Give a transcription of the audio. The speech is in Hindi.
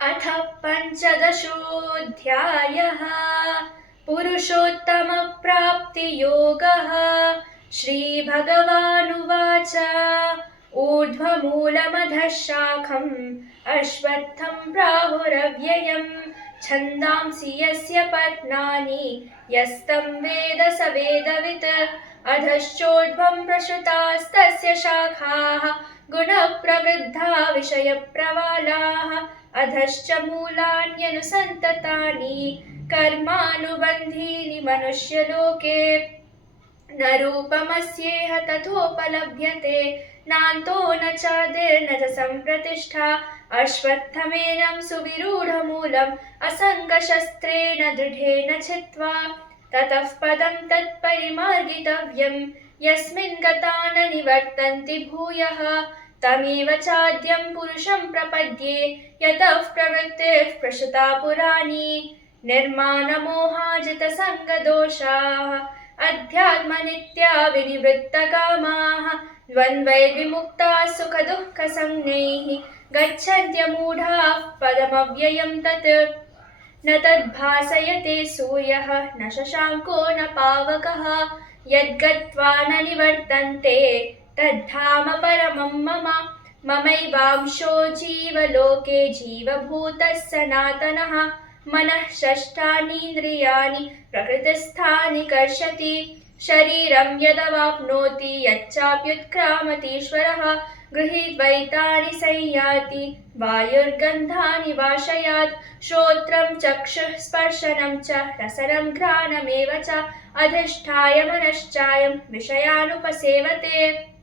अथ पञ्चदशोऽध्यायः पुरुषोत्तमप्राप्तियोगः। श्रीभगवानुवाच। ऊर्ध्वमूलमधः शाखम् अश्वत्थं प्राहुरव्ययम्। छन्दांसि यस्य पत्नानि यस्तं वेद स वेदवित्। अधश्चोर्ध्वं प्रसृतास्तस्य शाखाः गुणप्रवृद्धा विषयप्रवालाः अधश्च मूलान्यनुसन्ततानि कर्मानुबन्धीनि मनुष्यलोके। न रूपमस्येह तथोपलभ्यते नान्तो न चादिर्न च सम्प्रतिष्ठा। अश्वत्थमेनं सुविरूढमूलम् असङ्गशस्त्रेण दृढेन छित्त्वा। ततः पदं तत्परिमार्गितव्यं यस्मिन् गता न निवर्तन्ति भूयः तमेव चाद्यं पुरुषं प्रपद्ये, यतः प्रवृत्तिः प्रसृता पुराणी। निर्माणमोहाजितसङ्गदोषाः अध्यात्मनित्या विनिवृत्तकामाः द्वन्द्वैर्विमुक्ताः सुखदुःखसंज्ञैः गच्छन्त्यमूढाः पदमव्ययं तत्। न तद्भासयते सूर्यः न शशाङ्को, न पावकः, यद्गत्वा न निवर्तन्ते, तद्धाम परमं मम। ममैवांशो जीवलोके जीवभूतः सनातनः मनः षष्ठानीन्द्रियाणि प्रकृतिस्थानि कर्षति। शरीरं यदवाप्नोति, यच्चाप्युत्क्रामतीश्वरः। गृहीत्वैतानि संयाति, वायुर्गन्धानि वाशयात्। श्रोत्रं, चक्षुः स्पर्शनं च, रसनं, घ्राणमेव च। अधिष्ठाय मनश्चायं विषयानुपसेवते।